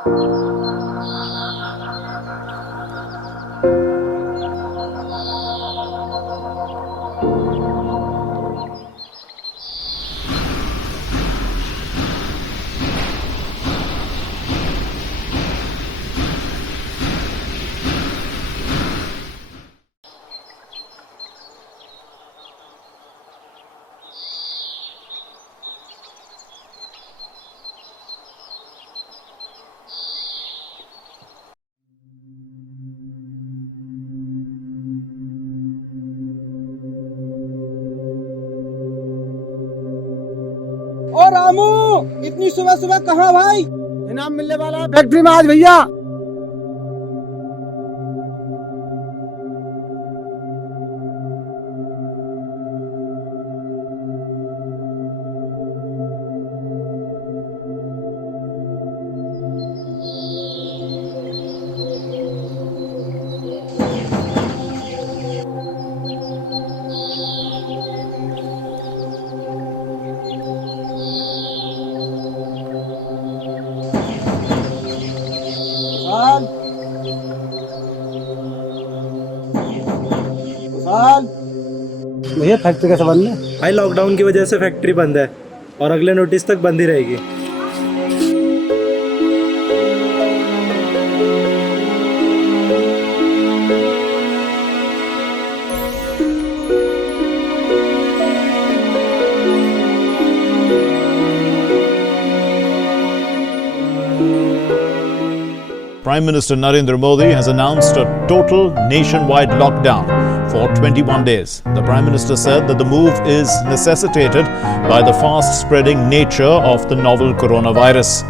और रामू, इतनी सुबह सुबह कहाँ भाई? इनाम मिलने वाला है फैक्ट्री में आज भैया। कुशाल, कुशाल, भैया फैक्ट्री का संबंध है। भाई लॉकडाउन की वजह से फैक्ट्री बंद है और अगले नोटिस तक बंद ही रहेगी। Prime Minister Narendra Modi has announced a total nationwide lockdown for 21 days. The Prime Minister said that the move is necessitated by the fast-spreading nature of the novel coronavirus.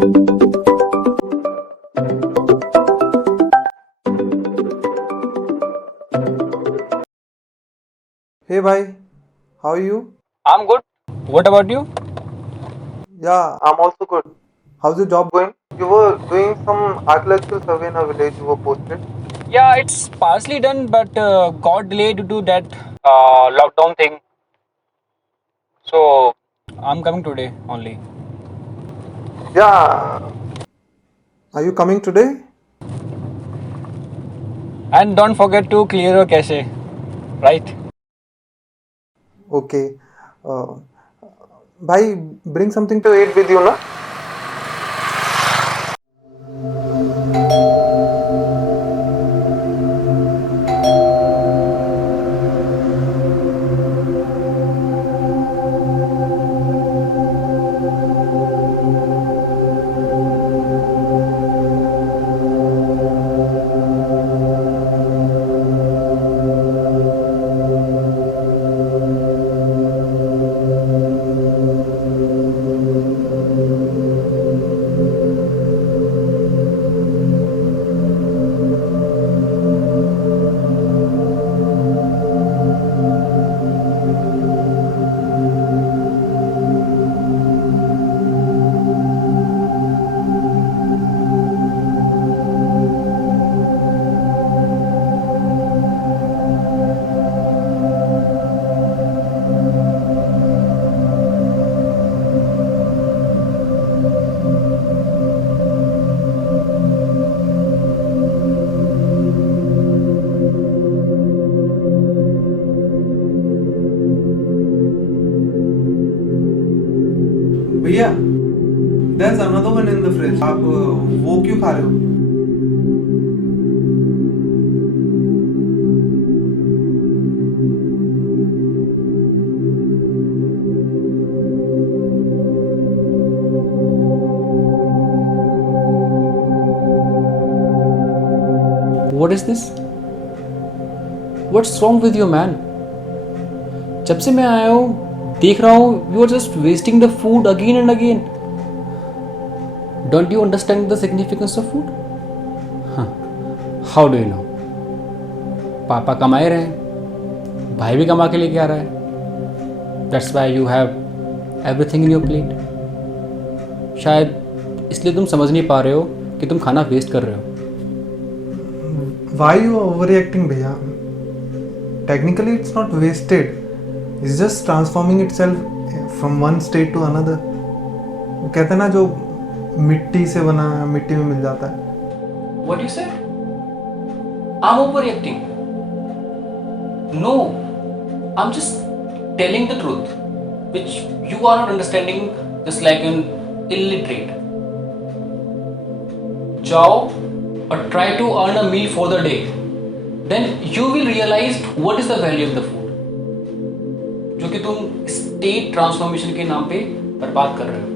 Hey bhai, how are you? I'm good. What about you? Yeah, I'm also good. How's your job going? You were doing some archaeological survey in a village you were posted. Yeah, it's partially done, but got delayed due to that lockdown thing. So I'm coming today only. Yeah, are you coming today? And don't forget to clear your cache, right? Okay. Uh, bhai, bring something to eat with you, na? भैया, there's another one in the fridge. आप वो क्यों खा रहे हो? What is this? What's wrong with you, man? जब से मैं आया हूँ देख रहा हूँ you are just wasting the food again and again. Don't you understand the significance of food? Huh. How do you know? पापा कमा रहे हैं, भाई भी कमा के लेके आ रहा है. That's why you have everything in your plate. शायद इसलिए तुम समझ नहीं पा रहे हो कि तुम खाना वेस्ट कर रहे हो. Why you are overreacting, भैया? Technically, it's not wasted. It's just transforming itself from one state to another. वो कहते हैं ना जो मिट्टी से बना है मिट्टी में मिल जाता है. What you said? I'm overreacting. No, I'm just telling the truth, which you are not understanding, just like an illiterate. जाओ और try to earn a meal for the day. Then you will realize what is the value of the food. जो कि तुम state transformation के नाम पे बर्बाद कर रहे हो.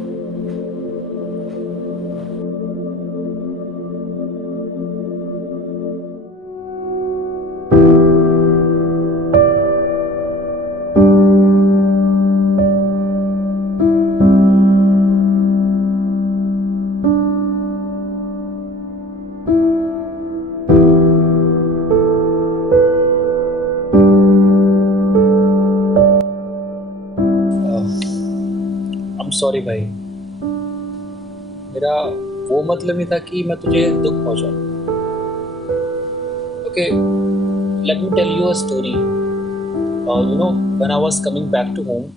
I'm sorry भाई, मेरा वो मतलब नहीं था कि मैं तुझे दुख पहुंचाऊं. Okay, let me tell you a story. When I was coming back to home,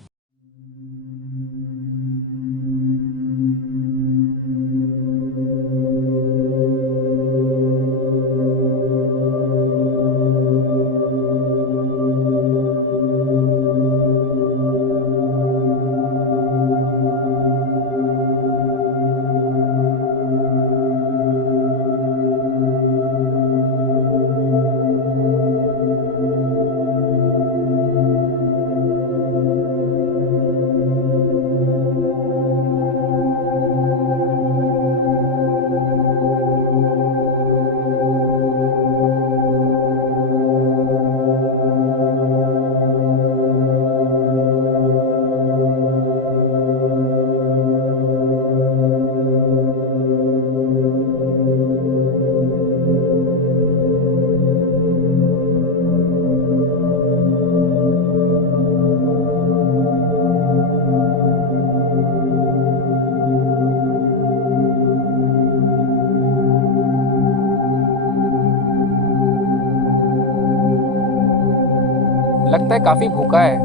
लगता है काफी भूखा है।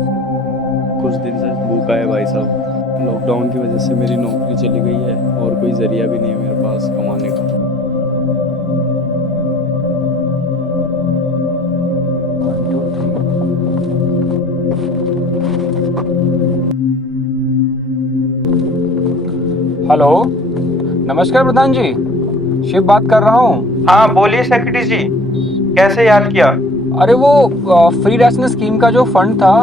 कुछ दिन से भूखा है भाई साहब। लॉकडाउन की वजह से मेरी नौकरी चली गई है और कोई जरिया भी नहीं है मेरे पास कमाने का। हेलो, नमस्कार प्रधान जी, शिव बात कर रहा हूँ। हाँ बोलिए सेक्रेटरी जी, कैसे याद किया? अरे वो फ्री राशन स्कीम का जो फंड था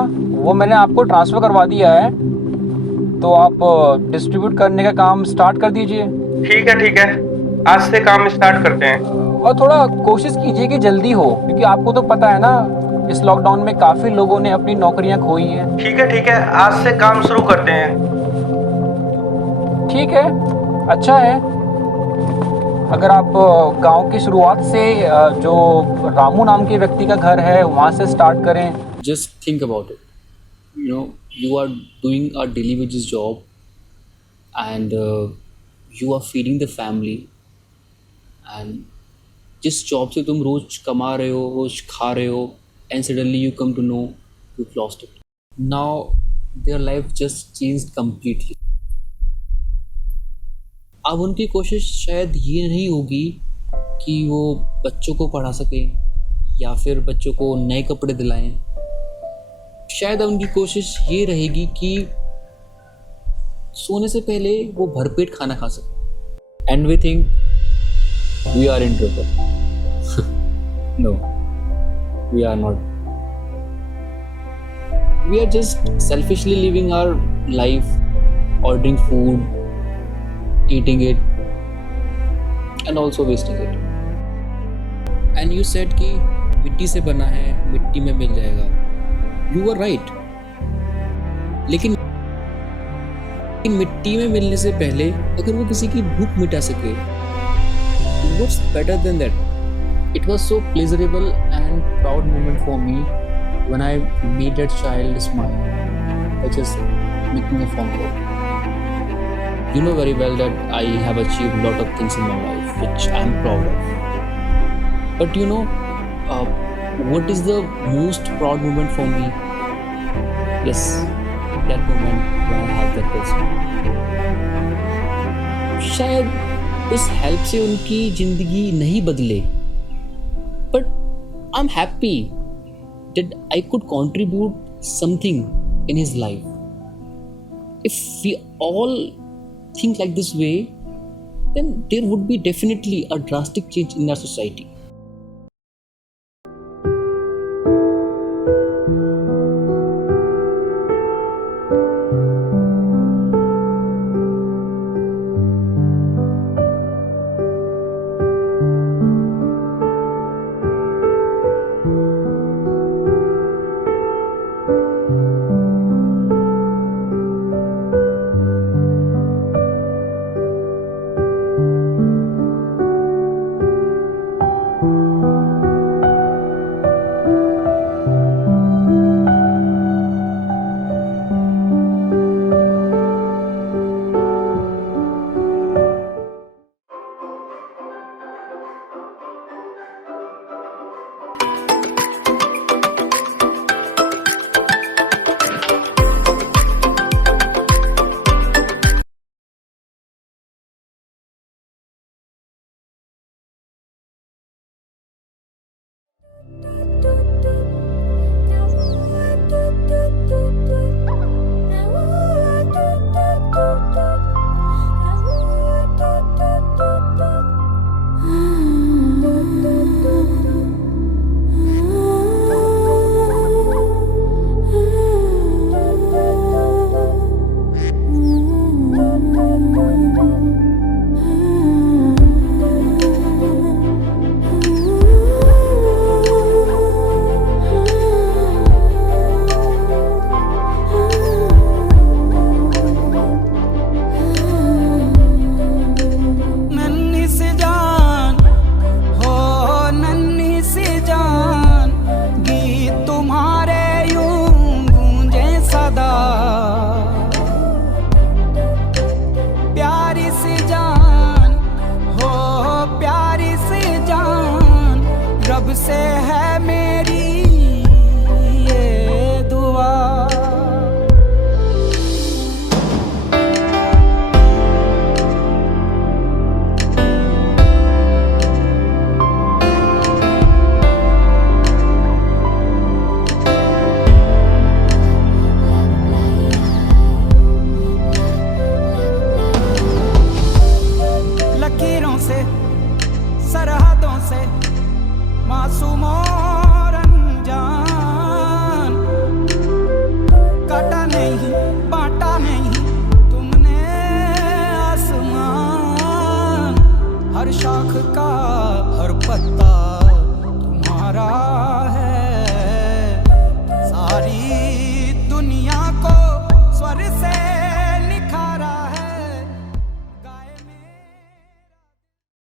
वो मैंने आपको ट्रांसफ़र करवा दिया है, तो आप डिस्ट्रीब्यूट करने का काम स्टार्ट कर दीजिए। ठीक है, आज से काम स्टार्ट करते हैं। और थोड़ा कोशिश कीजिए कि जल्दी हो, क्योंकि आपको तो पता है ना, इस लॉकडाउन में काफ़ी लोगों ने अपनी नौकरियां खोई हैं। ठीक है, आज से काम शुरू करते हैं। ठीक है, अच्छा है। अगर आप गांव की शुरुआत से जो रामू नाम के व्यक्ति का घर है वहाँ से स्टार्ट करें। Just think about it. You know, you are doing a daily wages job, and you are feeding the family, and जिस जॉब से तुम रोज कमा रहे हो, रोज खा रहे हो, and suddenly you come to know you've lost it. Now their life just changed completely. अब उनकी कोशिश शायद ये नहीं होगी कि वो बच्चों को पढ़ा सकें या फिर बच्चों को नए कपड़े दिलाएं। शायद उनकी कोशिश ये रहेगी कि सोने से पहले वो भरपेट खाना खा सकें। And we think we are in trouble. No, we are not. We are just selfishly living our life, ordering food, eating it, and also wasting it. And you said कि मिट्टी से बना है, मिट्टी में मिल जाएगा। You were right. लेकिन मिट्टी में मिलने से पहले अगर वो किसी की भूख मिटा सके, what's better than that? It was so pleasurable and proud moment for me when I made that child smile by just making a phone call. You know very well that I have achieved a lot of things in my life which I am proud of. But you know, what is the most proud moment for me? Yes, that moment when I have that person. शायद उस help से उनकी ज़िंदगी नहीं बदले, but I'm happy that I could contribute something in his life. If we all think like this way, then there would be definitely a drastic change in our society.